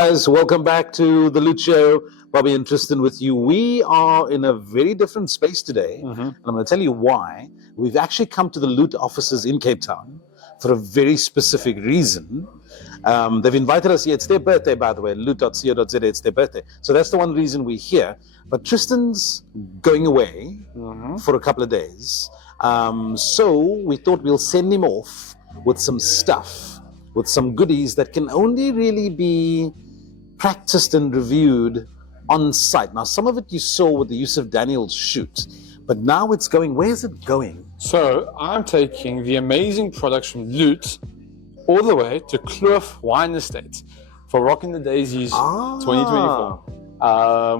Guys, welcome back to the Loot Show. Bobby and Tristan with you. We are in a very different space today, and I'm going to tell you why. We've actually come to the Loot offices in Cape Town for a very specific reason. They've invited us here. It's their birthday, by the way. Loot.co.za, it's their birthday. So that's the one reason we're here. But Tristan's going away for a couple of days. So we thought we'll send him off with some stuff, with some goodies that can only really be practiced and reviewed on site. Now, some of it you saw with the Yusuf Daniels shoot, but now it's going, where is it going? So I'm taking the amazing products from Loot all the way to Kloof Wine Estate for Rocking the Daisies 2024.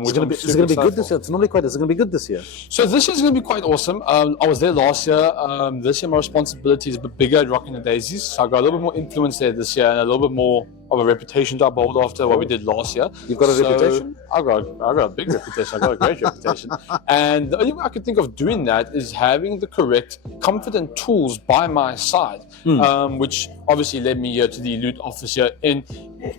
Is it going to be good this year? It's normally quite. Is it going to be good this year? So this year is going to be quite awesome. I was there last year. This year my responsibility is a bit bigger at Rocking the Daisies, so I got a little bit more influence there this year and a little bit more of a reputation to uphold after what we did last year. You've got a reputation? I got a big reputation. I got a great reputation. And the only way I could think of doing that is having the correct comfort and tools by my side, which obviously led me here to the Loot office here in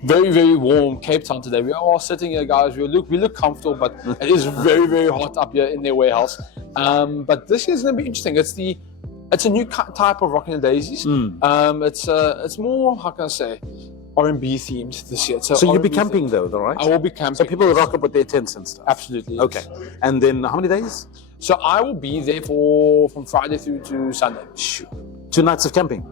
very, very warm Cape Town today. We are all sitting here, guys. We look comfortable, but it is very, very hot up here in their warehouse. But this year is going to be interesting. It's a new type of Rocking the Daisies. It's more, how can I say, R&B themed this year. So you'll be camping though, right? I will be camping. So people will rock up with their tents and stuff? Absolutely. Yes. Okay. And then how many days? So I will be there from Friday through to Sunday. Shoot. 2 nights of camping.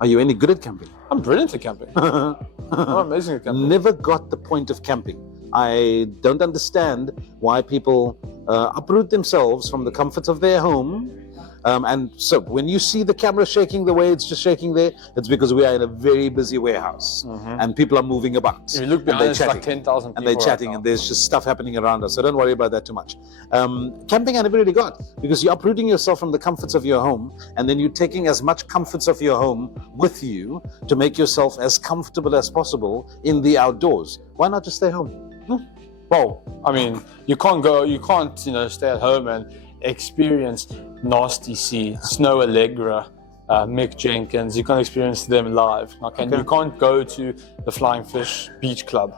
Are you any good at camping? I'm brilliant at camping. I'm amazing at camping. Never got the point of camping. I don't understand why people uproot themselves from the comforts of their home. And so when you see the camera shaking the way it's just shaking there, it's because we are in a very busy warehouse and people are moving about. If you look behind, it's like 10,000 people. And they're chatting and there's just stuff happening around us. So don't worry about that too much. Camping I never really got because you're uprooting yourself from the comforts of your home and then you're taking as much comforts of your home with you to make yourself as comfortable as possible in the outdoors. Why not just stay home? Well, I mean, you can't stay at home and experience Nasty C, Snow Allegra, Mick Jenkins. You can't experience them live. Okay? You can't go to the Flying Fish Beach Club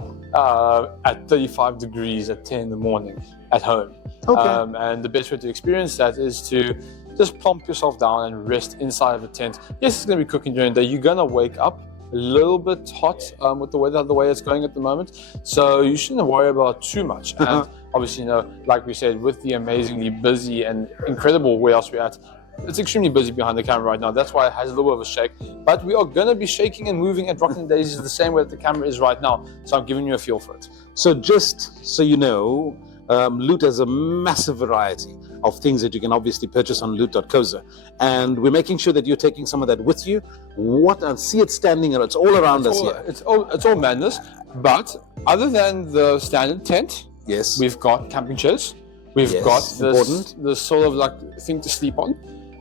at 35 degrees at 10 in the morning at home. And the best way to experience that is to just plump yourself down and rest inside of a tent. Yes, it's going to be cooking during the day. You're going to wake up a little bit hot with the weather the way it's going at the moment, so you shouldn't worry about too much. And obviously, like we said, with the amazingly busy and incredible warehouse we're at, it's extremely busy behind the camera right now. That's why it has a little bit of a shake, but we are going to be shaking and moving at Rocking the Daisies the same way that the camera is right now, so I'm giving you a feel for it. So just so you know, Loot has a massive variety of things that you can obviously purchase on loot.co.za, and we're making sure that you're taking some of that with you. I see it standing, it's all around us here. It's all madness, but other than the standard tent, yes, we've got camping chairs, we've got this sort of like thing to sleep on.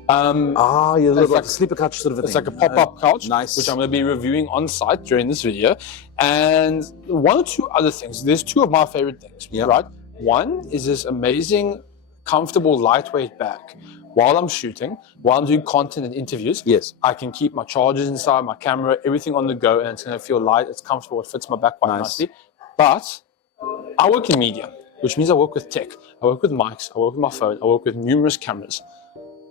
Like a sleeper couch sort of a thing. It's like a pop-up couch, nice, which I'm going to be reviewing on site during this video. And one or two other things. There's two of my favorite things, right? One is this amazing, comfortable, lightweight bag. While I'm shooting, while I'm doing content and interviews, I can keep my chargers inside, my camera, everything on the go, and it's going to feel light, it's comfortable, it fits my back quite nicely. But I work in media, which means I work with tech, I work with mics, I work with my phone, I work with numerous cameras.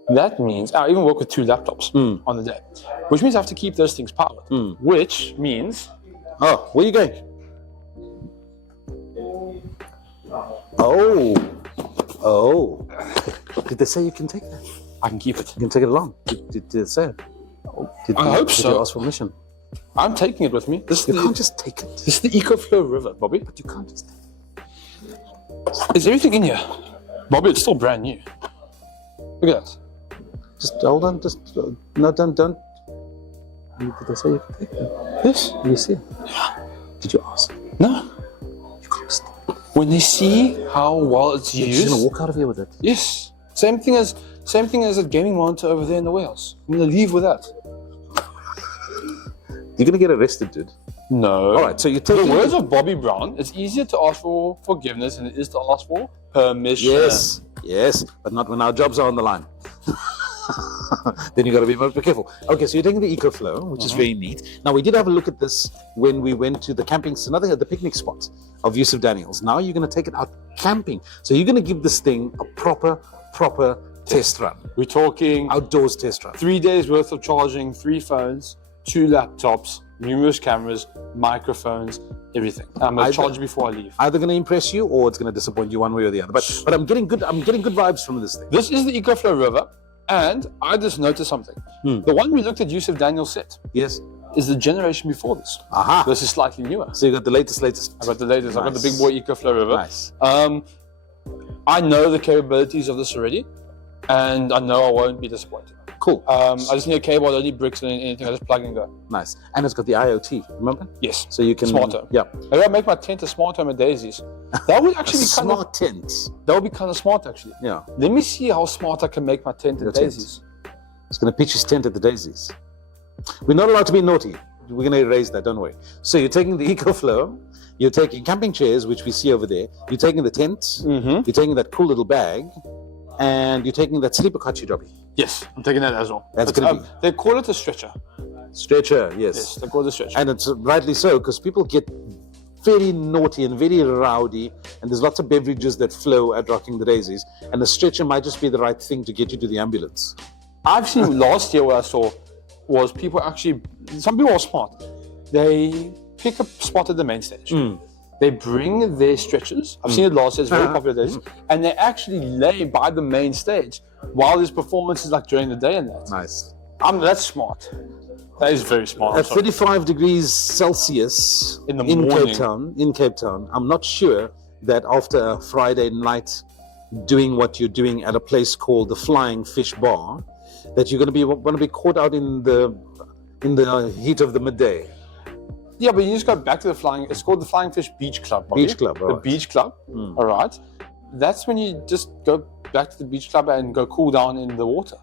That means I even work with 2 laptops on the day, which means I have to keep those things powered, which means... Oh, where are you going? Oh. Did they say you can take that? I can keep it. You can take it along. Did they say it? I hope so. Did you ask permission? I'm taking it with me. You can't just take it. This is the EcoFlow River, Bobby. But you can't just take it. Is everything in here? Bobby, it's still brand new. Look at that. Just hold on. No, don't. Did they say you can take it? Yes. Did you see it? Yeah. Did you ask? No. You can't. When they see how well it's used, you're gonna walk out of here with it. Yes. Same thing as a gaming monitor over there in the warehouse. I'm gonna leave with that. You're gonna get arrested, dude. No. All right. So you're taking the words of Bobby Brown. It's easier to ask for forgiveness than it is to ask for permission. Yes, but not when our jobs are on the line. then you got to be much more careful. Okay, so you're taking the EcoFlow, which is very neat. Now, we did have a look at this when we went to the camping, nothing at the picnic spot of Yusuf Daniels. Now you're going to take it out camping. So you're going to give this thing a proper test run. We're talking Outdoors test run. 3 days worth of charging, 3 phones, 2 laptops, numerous cameras, microphones, everything. I'm going to charge before I leave. Either going to impress you or it's going to disappoint you one way or the other. But I'm getting good vibes from this thing. This is the EcoFlow River, and I just noticed something. The one we looked at Yusuf Daniels set Yes. is the generation before this. Aha. This is slightly newer. So you got the latest. I got the latest. I got the Nice. big boy EcoFlow River. Nice. I know the capabilities of this already, and I know I won't be disappointed. Cool. I just need a cable, I don't need bricks or anything. I just plug and go. Nice. And it's got the IoT, remember? Yes. So you can... Smart home. Yeah. Maybe I'll make my tent a smart home at Daisies. That would actually be kind of... Smart tent. That would be kind of smart, actually. Yeah. Let me see how smart I can make my tent Your at tent. Daisies. It's going to pitch his tent at the Daisies. We're not allowed to be naughty. We're going to erase that, don't worry. So you're taking the EcoFlow, you're taking camping chairs, which we see over there, you're taking the tent, you're taking that cool little bag, and you're taking that sleeper kachi jobby. Yes, I'm taking that as well. That's going to be... They call it a stretcher. Stretcher, yes. Yes, they call it a stretcher. And it's rightly so, because people get very naughty and very rowdy, and there's lots of beverages that flow at Rocking the Daisies, and a stretcher might just be the right thing to get you to the ambulance. I've seen last year what I saw was people actually, some people are smart. They pick a spot at the main stage. They bring their stretchers. I've seen it last year, it's very popular days. And they actually lay by the main stage while there's performances like during the day and that. Nice. That's smart. That is very smart. At 35 degrees Celsius In the morning. Cape Town, I'm not sure that after a Friday night doing what you're doing at a place called the Flying Fish Bar, that you're going to be caught out in the heat of the midday. Yeah, but you just go back to the flying. It's called the Flying Fish Beach Club. Bobby. Beach Club, all The right. Beach Club. All right. That's when you just go back to the beach club and go cool down in the water.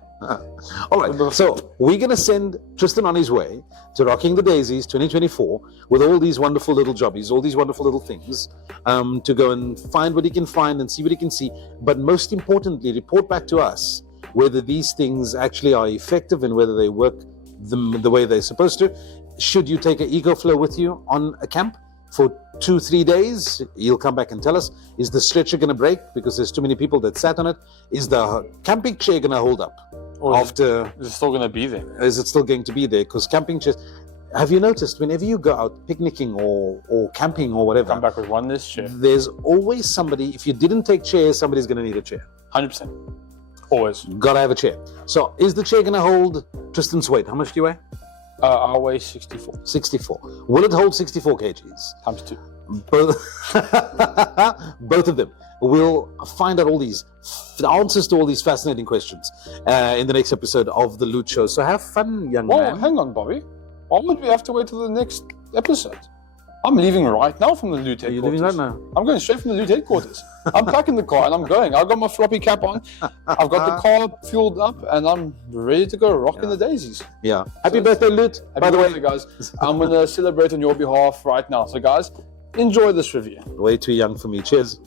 All right. So we're going to send Tristan on his way to Rocking the Daisies 2024 with all these wonderful little jobbies, all these wonderful little things, to go and find what he can find and see what he can see. But most importantly, report back to us whether these things actually are effective and whether they work the way they're supposed to. Should you take an EcoFlow with you on a camp for 2-3 days? He'll come back and tell us. Is the stretcher going to break because there's too many people that sat on it? Is the camping chair going to hold up? Or After is it still going to be there? Is it still going to be there? Because camping chairs... Have you noticed whenever you go out picnicking or camping or whatever, Come back with one this chair. there's always somebody, if you didn't take chairs, somebody's going to need a chair. 100%. Always. Got to have a chair. So is the chair going to hold Tristan's weight? How much do you weigh? I weigh 64 64. Will it hold 64 kgs? times 2. Both of them. We'll find out all these answers to all these fascinating questions in the next episode of The Loot Show. So have fun, young Oh, man. hang on, Bobby. Why would we have to wait till the next episode? I'm leaving right now from the Loot Are you headquarters. leaving right now? I'm going straight from the Loot headquarters. I'm packing the car and I'm going. I've got my floppy cap on. I've got the car fueled up and I'm ready to go rocking the daisies. Yeah. Happy birthday, Loot. Happy By the birthday, way, guys. I'm going to celebrate on your behalf right now. So, guys, enjoy this review. way too young for me. Cheers.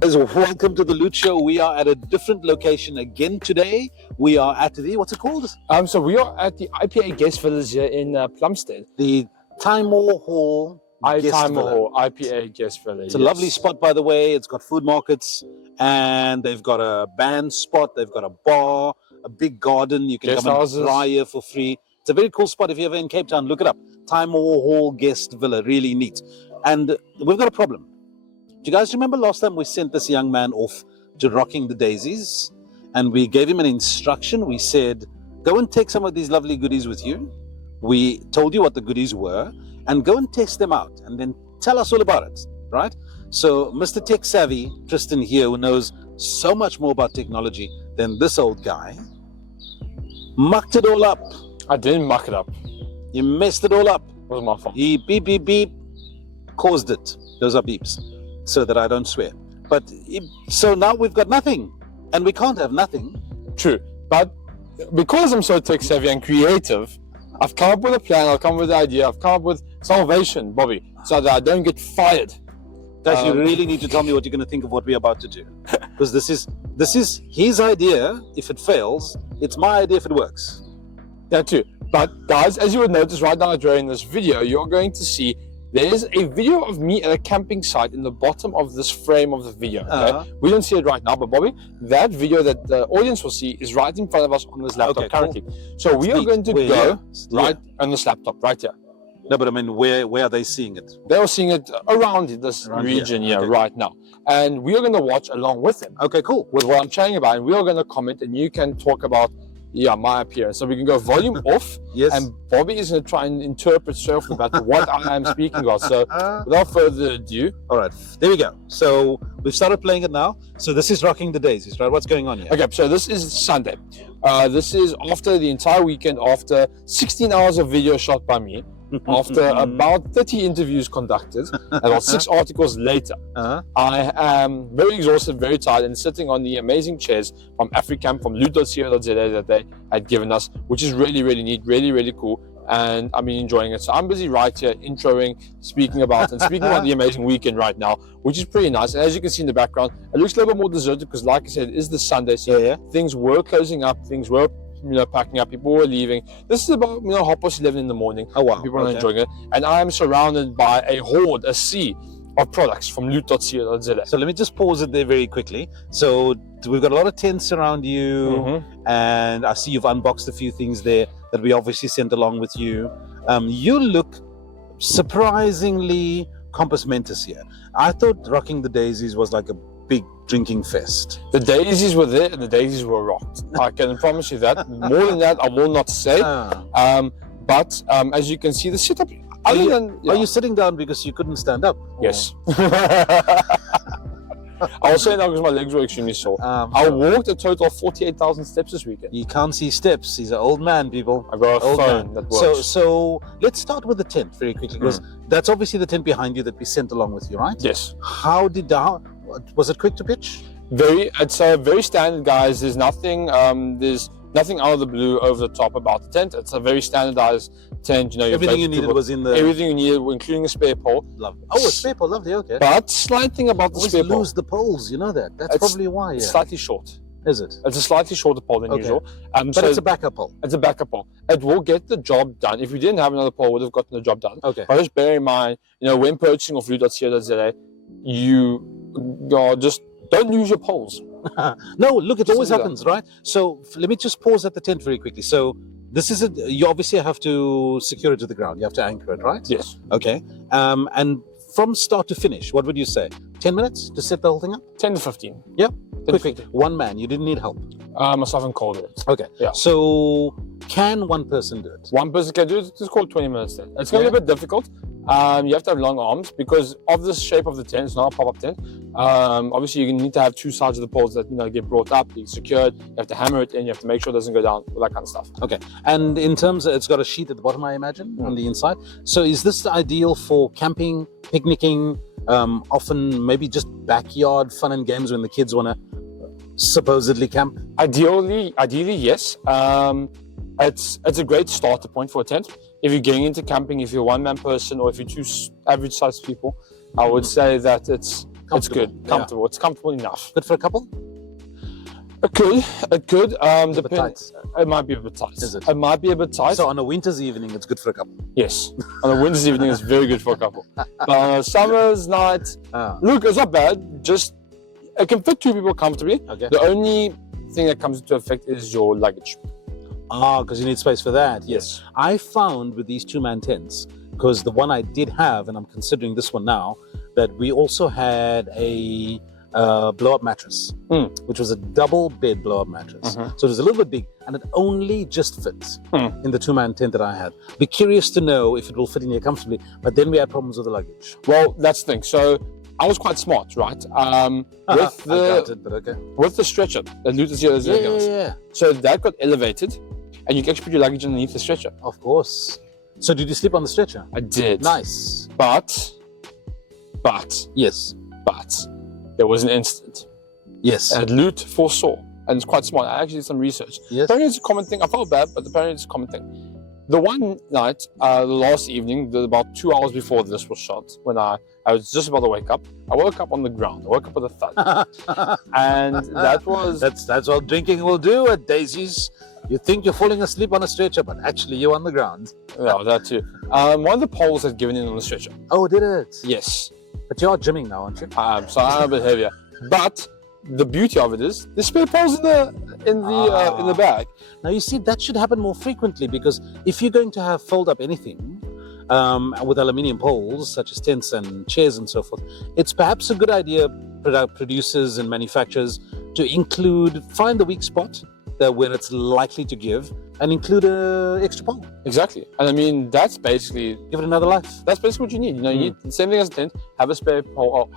Guys, welcome to The Loot Show. We are at a different location again today. We are at the, what's it called? So we are at the IPA guest village here in Plumstead. The Timor Hall Guest Timor Villa. Hall IPA guest village. It's a lovely spot, by the way. It's got food markets, and they've got a band spot. They've got a bar, a big garden. You can Guest come houses. and dry here for free. It's a very cool spot. If you're ever in Cape Town, look it up. Timor Hall Guest Villa, really neat. And we've got a problem. Do you guys remember last time we sent this young man off to Rocking the Daisies, and we gave him an instruction? We said, go and take some of these lovely goodies with you. We told you what the goodies were, and go and test them out, and then tell us all about it, right? So Mr. Tech Savvy, Tristan here, who knows so much more about technology than this old guy, mucked it all up. I didn't muck it up. You messed it all up. It was my fault. He beep, beep, beep, caused it. Those are beeps, so that I don't swear. But so now we've got nothing, and we can't have nothing. True. But because I'm so tech savvy and creative, I've come up with a plan, I've come up with an idea, I've come up with salvation, Bobby, so that I don't get fired. Guys, you really need to tell me what you're going to think of what we're about to do, because this is this is his idea. If it fails, it's my idea if it works. That too. But guys, as you would notice right now during this video, you're going to see there's a video of me at a camping site in the bottom of this frame of the video. Okay? We don't see it right now, but Bobby, that video that the audience will see is right in front of us on this laptop currently. Cool. So we are going to go right on this laptop, right here. No, but I mean, where are they seeing it? They are seeing it around this region here right now. And we are going to watch along with them. Okay, cool. With what I'm chatting about. And we are going to comment and you can talk about my appearance. So we can go volume off. Yes. And Bobby is going to try and interpret straight off the bat what I am speaking about. So without further ado. All right, there we go. So we've started playing it now. So this is Rocking the Daisies, right? What's going on here? Okay, so this is Sunday. This is after the entire weekend, after 16 hours of video shot by me. After about 30 interviews conducted, about 6 articles later, I am very exhausted, very tired, and sitting on the amazing chairs from Africamp, from co.za that they had given us, which is really, really neat, really, really cool. And I've been enjoying it. So I'm busy right here, introing, speaking about the amazing weekend right now, which is pretty nice. And as you can see in the background, it looks a little bit more deserted because, like I said, it is the Sunday. So things were closing up, things were packing up, people were leaving. This is about 11:30 in the morning. Oh wow. People are enjoying it. And I am surrounded by a sea of products from co.za. So let me just pause it there very quickly. So we've got a lot of tents around you, and I see you've unboxed a few things there that we obviously sent along with you. You look surprisingly compass mentis here. I thought Rocking the Daisies was like a big drinking fest. The Daisies were there and the Daisies were rocked. I can promise you that. More than that, I will not say. But as you can see, the setup. Are you sitting down because you couldn't stand up? Yes. I was saying that because my legs were extremely sore. I walked a total of 48,000 steps this weekend. You can't see steps. He's an old man, people. I got a phone that works. So let's start with the tent very quickly, because that's obviously the tent behind you that we sent along with you, right? Yes. Was it quick to pitch? It's very standard, guys. There's nothing out of the blue over the top about the tent. It's a very standardized tent. Everything you needed was in the... Everything you needed, including a spare pole. Lovely. Oh, a spare pole, lovely, okay. But slight thing about the spare pole. Lose the poles, you know that. That's probably why, It's slightly short. Is it? It's a slightly shorter pole than usual. But it's a backup pole. It's a backup pole. It will get the job done. If we didn't have another pole, it would have gotten the job done. Okay. But just bear in mind, when purchasing off co.za, you just don't use your poles. No, look, it always happens, right? So let me just pause at the tent very quickly. So this is you obviously have to secure it to the ground. You have to anchor it, right? Yes. Okay. And from start to finish, what would you say? 10 minutes to set the whole thing up? 10 to 15. Yep. Quick. One man. You didn't need help. Myself and Cole did it. Okay. Yeah. So can one person do it? One person can do it. It's called 20 minutes then. It's going to be a bit difficult. You have to have long arms because of the shape of the tent. It's not a pop-up tent. Obviously, you need to have two sides of the poles that get brought up, be secured. You have to hammer it in. You have to make sure it doesn't go down, all that kind of stuff. Okay. And in terms of, it's got a sheet at the bottom, I imagine, on the inside. So is this ideal for camping, picnicking, often maybe just backyard fun and games when the kids want to supposedly camp? Ideally, yes. It's a great starter point for a tent. If you're getting into camping, if you're a one-man person, or if you're two average-sized people, I would say that it's good, comfortable. It's comfortable enough. Good for a couple? It could. It's a bit tight. It might be a bit tight. Is it? It might be a bit tight. So on a winter's evening, it's good for a couple? Yes. On a winter's evening, it's very good for a couple. But on a summer's night, look, it's not bad. Just, it can fit two people comfortably. Okay. The only thing that comes into effect is your luggage. Because you need space for that. Yes. I found with these two-man tents, because the one I did have, and I'm considering this one now, that we also had a blow-up mattress, which was a double bed blow-up mattress. So it was a little bit big, and it only just fits in the two-man tent that I had. Be curious to know if it will fit in here comfortably, but then we had problems with the luggage. Well, that's the thing. So I was quite smart, right? With the stretcher that Yeah. So that got elevated, and you can actually put your luggage underneath the stretcher. Of course. So did you sleep on the stretcher? I did. Nice. But yes. There was an incident. Yes. And Loot foresaw, and it's quite smart. I actually did some research. Yes. Apparently it's a common thing. I felt bad, but apparently it's a common thing. The one night, the last evening, about 2 hours before this was shot, when I was just about to wake up, I woke up on the ground. I woke up with a thud. And that was... That's what drinking will do at Daisies. You think you're falling asleep on a stretcher, but actually you're on the ground. Yeah, that too. One of the poles had given in on the stretcher. Oh, did it? Yes. But you are gymming now, aren't you? So I'm a bit heavier. But the beauty of it is the spare poles in the bag. Now you see, that should happen more frequently, because if you're going to have fold up anything with aluminium poles such as tents and chairs and so forth, it's perhaps a good idea, producers and manufacturers, to find the weak spot where it's likely to give, and include an extra pole. Exactly. And I mean, that's basically... Give it another life. That's basically what you need. You know, you need the same thing as a tent, have a spare pole,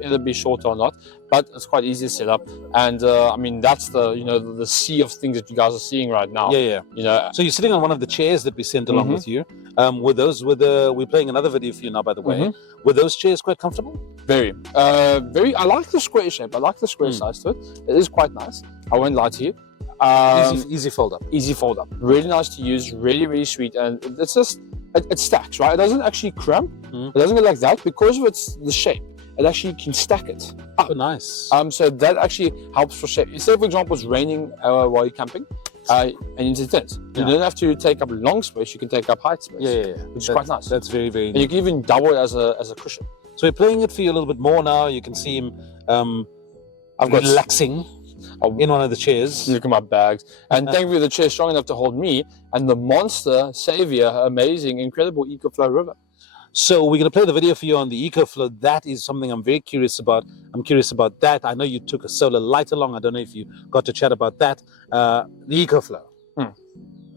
it'll be shorter or not, but it's quite easy to set up. And I mean, that's the sea of things that you guys are seeing right now. Yeah. You know, so you're sitting on one of the chairs that we sent along with you. We're playing another video for you now, by the way. Were those chairs quite comfortable? Very. I like the square shape. I like the square size to it. It is quite nice. I won't lie to you. Easy fold up. Easy fold up. Really nice to use. Really, really sweet. And it's just, it stacks, right? It doesn't actually cramp. It doesn't go like that because of the shape. It actually can stack it up. Oh, nice. So that actually helps for shape. Say, for example, it's raining while you're camping, and you need a tent. You don't have to take up long space. You can take up height space. Yeah. Which is quite nice. That's very, very. And you can even double it as a cushion. So we're playing it for you a little bit more now. You can see him I've got relaxing in one of the chairs. Look at my bags. And thankfully the chair is strong enough to hold me and the monster, savior, amazing, incredible EcoFlow river. So we're going to play the video for you on the EcoFlow. That is something I'm very curious about. I'm curious about that. I know you took a solar light along. I don't know if you got to chat about that. The EcoFlow.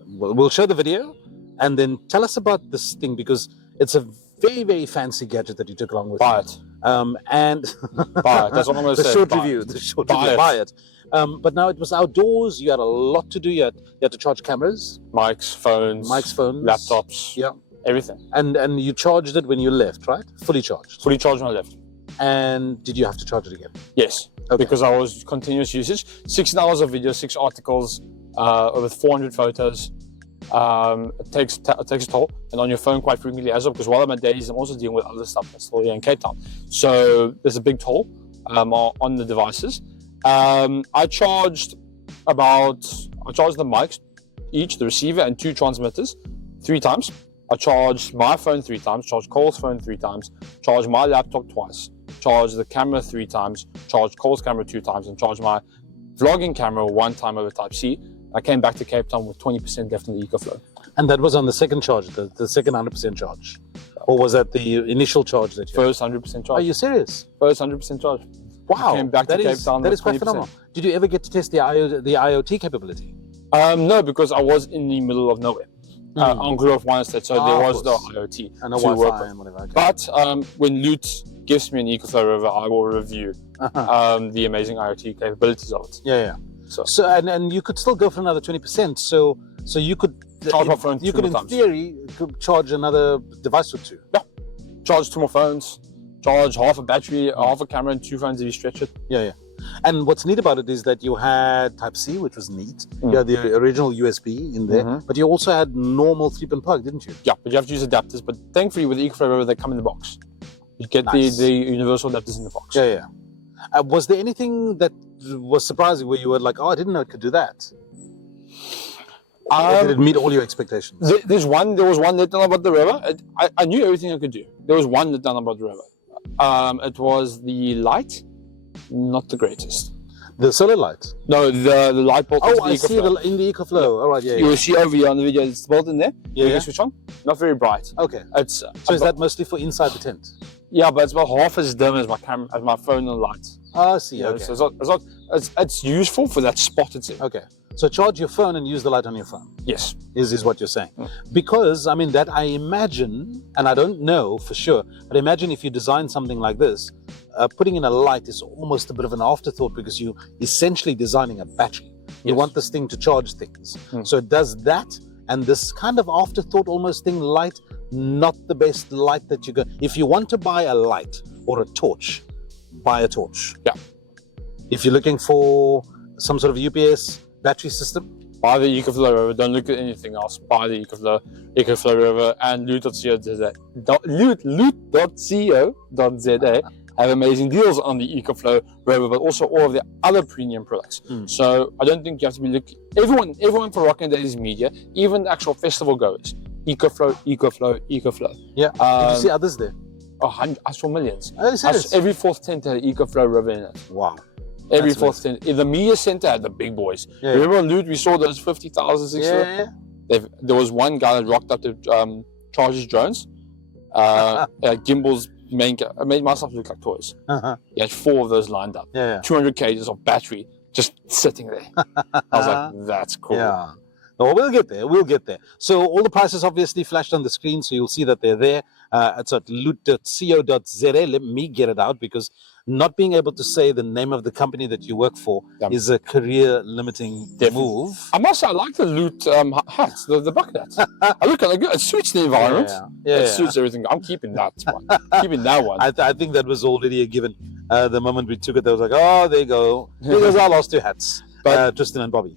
We'll show the video and then tell us about this thing, because it's a very, very fancy gadget that you took along with you. Buy it. And buy it. That's what I'm going to say. The short review. Buy it. But now it was outdoors. You had a lot to do. You had to charge cameras, mics, phones, laptops, everything. And you charged it when you left, right? Fully charged. Fully charged when I left. And did you have to charge it again? Yes, because I was continuous usage. 16 hours of video, 6 articles, over 400 photos. It takes a toll, and on your phone quite frequently as well, because while I'm at Daisies, I'm also dealing with other stuff that's still here in Cape Town. So there's a big toll on the devices. I charged the mics, each, the receiver and 2 transmitters, 3 times. I charged my phone 3 times, charged Cole's phone 3 times, charged my laptop twice, charged the camera 3 times, charged Cole's camera 2 times, and charged my vlogging camera 1 time over Type-C. I came back to Cape Town with 20% left in the EcoFlow. And that was on the second charge, the second 100% charge? Or was that the initial charge that you had? First 100% charge. Are you serious? First 100% charge. Wow. I came back to Cape Town that with is quite 20%. phenomenal. Did you ever get to test the IoT capability? No, because I was in the middle of nowhere. On Grove One Estate, so there was no IoT. And no Wi-Fi and whatever. Okay. But when Loot gives me an EcoFlow river, I will review the amazing IoT capabilities of it. Yeah. So and you could still go for another 20%. So you could charge my phone. You could, in theory, charge another device or 2. Yeah, charge 2 more phones. Charge half a battery, half a camera, and 2 phones if you stretch it. Yeah. And what's neat about it is that you had Type-C, which was neat. You had the original USB in there, but you also had normal 3-pin plug, didn't you? Yeah, but you have to use adapters. But thankfully, with the EcoFlow river, they come in the box. You get the universal adapters in the box. Yeah. Was there anything that was surprising where you were like, oh, I didn't know it could do that? Or did it meet all your expectations? There was one letdown about the river. I knew everything I could do. There was one letdown about the river. It was the light, not the greatest. The solar light? No, the light bulb. Oh, I see in the EcoFlow. All right, yeah. You will see over here on the video, it's built in there. Yeah. You can switch on. Not very bright. Okay. So is that mostly for inside the tent? Yeah, but it's about half as dim as my camera, as my phone and light. Oh, I see. Yeah, okay. So it's useful for that spot it's in. Okay. So charge your phone and use the light on your phone. Yes. Is what you're saying. Because, I mean, that I imagine, and I don't know for sure, but imagine if you design something like this, putting in a light is almost a bit of an afterthought, because you're essentially designing a battery. You want this thing to charge things. So it does that, and this kind of afterthought almost thing, light, not the best light that you go. If you want to buy a light or a torch, buy a torch. Yeah. If you're looking for some sort of UPS battery system, Buy the EcoFlow Rover. Don't look at anything else. Buy the EcoFlow Rover, and loot.co.za. Loot.co.za have amazing deals on the EcoFlow Rover, but also all of the other premium products. So I don't think you have to be looking. Everyone for Rock and Daisies Media, even the actual festival goers. EcoFlow, EcoFlow, EcoFlow. Yeah. Did you see others there? I saw millions. Oh, Every fourth tent had an EcoFlow Rover in it. Wow. Every fourth tent. The media center had the big boys. Yeah. Remember on Loot we saw those 50,000, Yeah. There was one guy that rocked up to charge his drones. Gimbal's made my stuff look like toys. He had 4 of those lined up. 200 cages of battery just sitting there. I was like, that's cool. Yeah. No, we'll get there. We'll get there. So all the prices obviously flashed on the screen, so you'll see that they're there. It's at loot.co.za. Let me get it out, because not being able to say the name of the company that you work for is a career-limiting move. I must say, I like the Loot hats, the bucket hats. I look at it, it suits the environment. It suits everything. I'm keeping that one. Keeping that one. I think that was already a given. The moment we took it, I was like, oh, there you go. Here goes our last 2 hats, Tristan and Bobby.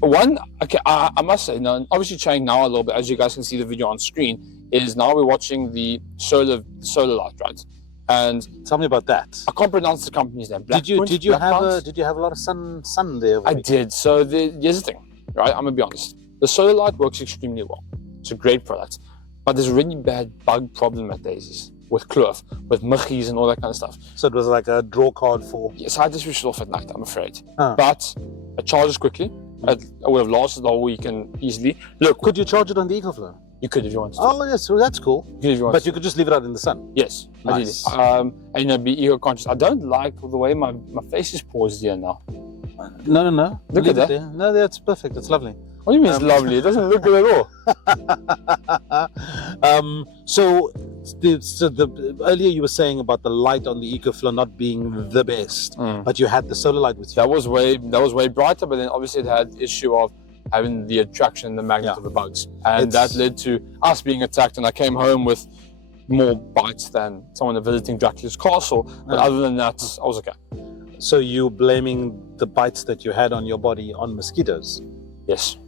I must say, now, obviously changing now a little bit, as you guys can see the video on screen, is now we're watching the solar light, right? And tell me about that. I can't pronounce the company's name. Did you have a lot of sun there? I did. So here's the thing, right? I'm gonna be honest. The solar light works extremely well. It's a great product, but there's a really bad bug problem at Daisies with kloof, with muggies and all that kind of stuff. So it was like a draw card for. Yes, I had to switch it off at night, I'm afraid. But it charges quickly. It would have lasted the whole weekend easily. Look, could you charge it on the EcoFlow? You could if you wanted to. Oh yes, well, that's cool. You could if you wanted but you could just leave it out in the sun. Yes, nice. And be eco-conscious. I don't like the way my face is paused here now. No. Look at that. There. No, that's perfect. It's lovely. What do you mean it's lovely? It doesn't look good at all. So earlier you were saying about the light on the EcoFlow not being the best, but you had the solar light with you. That was way brighter, but then obviously it had the issue of having the attraction and the magnet of the bugs, and that led to us being attacked. And I came home with more bites than someone visiting Dracula's castle. But other than that, I was okay. So you're blaming the bites that you had on your body on mosquitoes? Yes.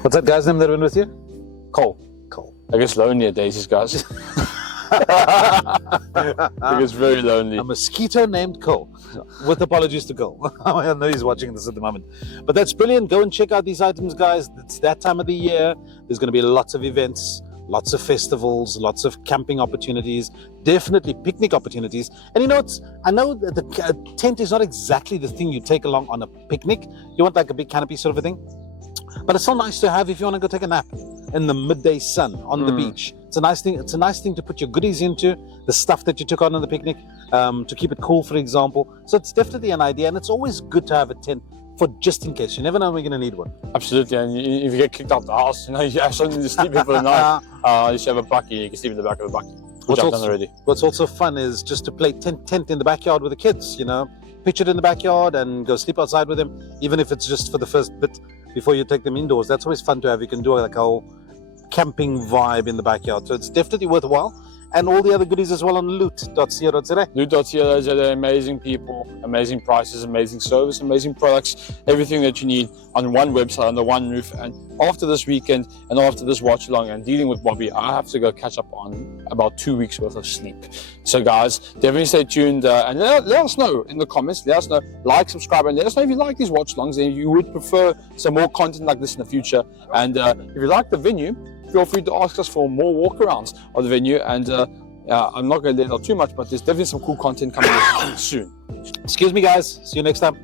What's that guy's name that went with you? Cole. I guess lonely at Daisies, guys. I guess very lonely. A mosquito named Cole. With apologies to Cole. I know he's watching this at the moment. But that's brilliant. Go and check out these items, guys. It's that time of the year. There's going to be lots of events, lots of festivals, lots of camping opportunities, definitely picnic opportunities. And you know, I know that the tent is not exactly the thing you take along on a picnic. You want like a big canopy sort of a thing. But it's so nice to have if you want to go take a nap in the midday sun on the beach. It's a nice thing. It's a nice thing to put your goodies into, the stuff that you took on the picnic, to keep it cool, for example. So it's definitely an idea, and it's always good to have a tent for just in case. You never know when you're going to need one. Absolutely, and if you get kicked out the house, you have something to sleep in for the night. You should have a bucky. You can sleep in the back of the bucky, which I've done already. What's also fun is just to play tent in the backyard with the kids. Pitch it in the backyard and go sleep outside with them, even if it's just for the first bit before you take them indoors. That's always fun to have. You can do like a whole camping vibe in the backyard. So it's definitely worthwhile. And all the other goodies as well on loot.co.za. Loot.co.za, amazing people, amazing prices, amazing service, amazing products, everything that you need on one website, under one roof. And after this weekend and after this watch along and dealing with Bobby, I have to go catch up on about 2 weeks worth of sleep. So guys, definitely stay tuned and let us know in the comments. Let us know, like, subscribe, and let us know if you like these watch alongs and if you would prefer some more content like this in the future. And if you like the venue, feel free to ask us for more walkarounds of the venue, and I'm not going to let out too much, but there's definitely some cool content coming soon. Excuse me, guys. See you next time.